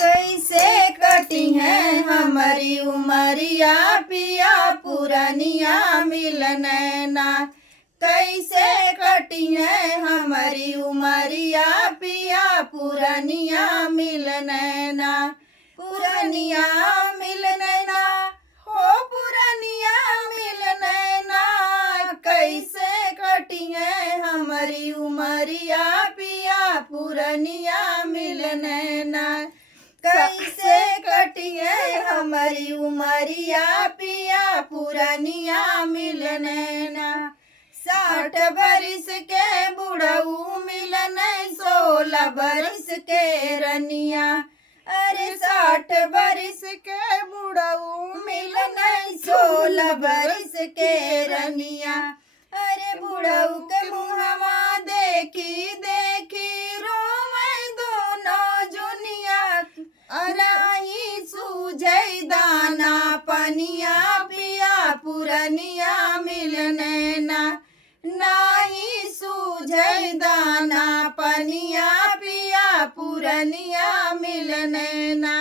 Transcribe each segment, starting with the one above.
कैसे कटी है हमारी उमरिया पिया पुरनिया मिलनैना। कैसे कटी है हमारी उमरिया पिया पुरनिया मिलनैना। पुरनिया मिलनैना हो पुरनिया मिलनैना। कैसे कटी है हमारी उमरिया पिया पुरनिया मिलनैना। कैसे कटी है हमारी उमरिया पिया पुरनिया मिलनैना। 60 बरिस के बुढ़ऊ मिलन 16 बरिस के रनिया। अरे 60 बरिस के बुढ़ऊ मिलन 16 बरिस के रनिया। अरे बुढ़ऊ के मुहवा देखी देखी रोवे दोनों जुनिया। अनाही सूझे दाना पनिया पिया पुरनिया मिलनैना। नाही सूझे दाना पनिया पिया पुरनिया मिलनैना।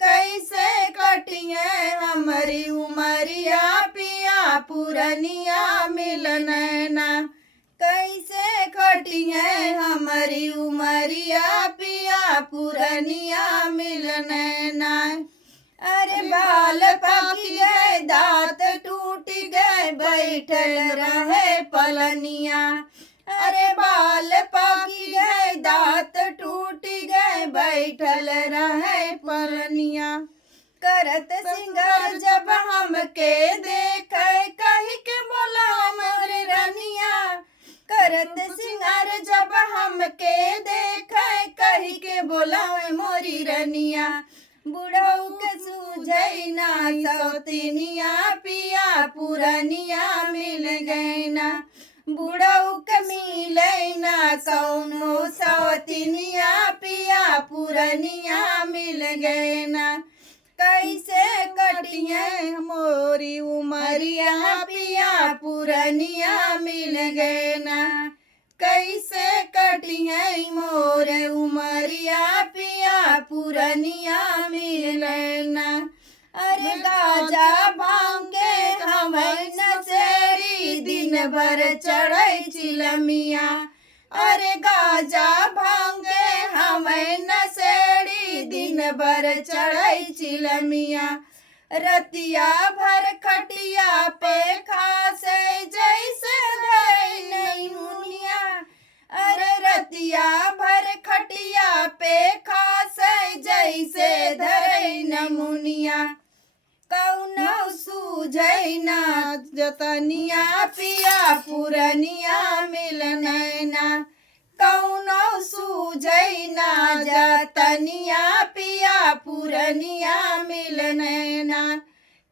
कैसे कटिए हमारी उमरिया पिया पुरनिया मिलनैना। कैसे कटिए हमारी उमरिया पिया पुरनिया मिलनैना। अरे बाल पक गए दांत टूट गए बैठल रहे पलनिया। अरे बाल पक गए दांत टूट गए बैठल रहे पलनिया। करत सिंगार जब हमके देखे कही के बोला मोरे रनिया। करत सिंगार जब हमके देखे कही के बोला मोरी रनिया। बुढ़ऊ के सूझै ना सौतिनिया पिया पुरनिया मिल गैना। बुढ़ऊ के मिलै ना कौनो सौतिनिया पिया पुरनिया मिल गैना। कैसे कटिए मोरी उमरिया पिया पुरनिया मिल गैना। कैसे कटिए मोरे उमरिया पिया पुरनिया मिलनैना। अरे गाजा भांग के हमें नशेड़ी दिन भर चढ़ै चिलमिया। अरे गाजा भांग के हमें नशेड़ी दिन भर चढ़ै चिलमिया। रतिया भर खटिया पे खासे जैसे धरै नहीं मुनिया। अरे रतिया भर खटिया पे खासे जैसे धरै नमुनिया। कौनो सूझै ना जतनिया पिया पुरनिया मिलनैना। कौनो सूझै ना जतनिया पिया पुरनिया मिलनैना।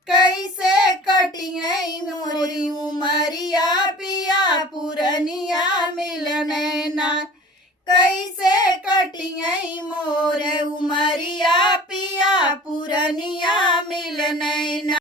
कैसे कटिए मोरी उमरिया पिया पुरनिया मिलनैना। कैसे कटिए मोरे उमरिया पिया पुरनिया मिलनैना।